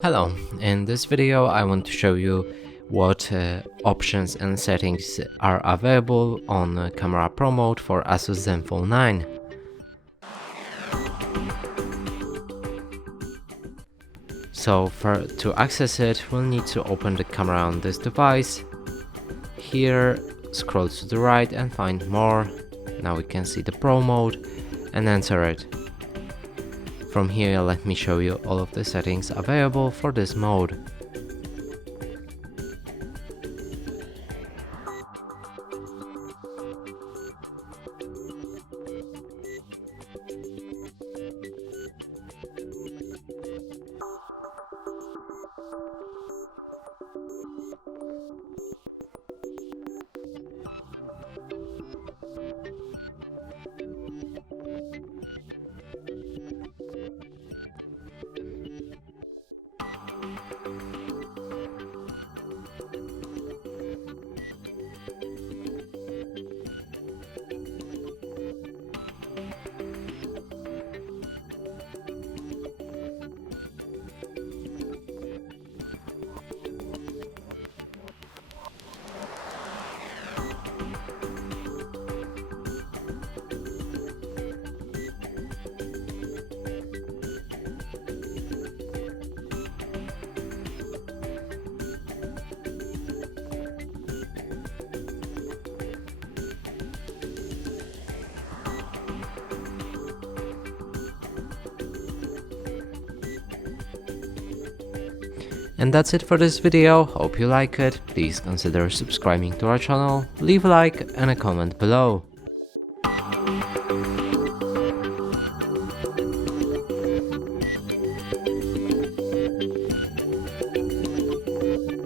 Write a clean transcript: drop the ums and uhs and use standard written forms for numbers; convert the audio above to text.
Hello, in this video I want to show you what options and settings are available on Camera Pro mode for ASUS Zenfone 9. So to access it, we'll need to open the camera on this device. Here, scroll to the right and find more. Now we can see the Pro mode and enter it. From here, let me show you all of the settings available for this mode. And that's it for this video. Hope you like it. Please consider subscribing to our channel, leave a like and a comment below.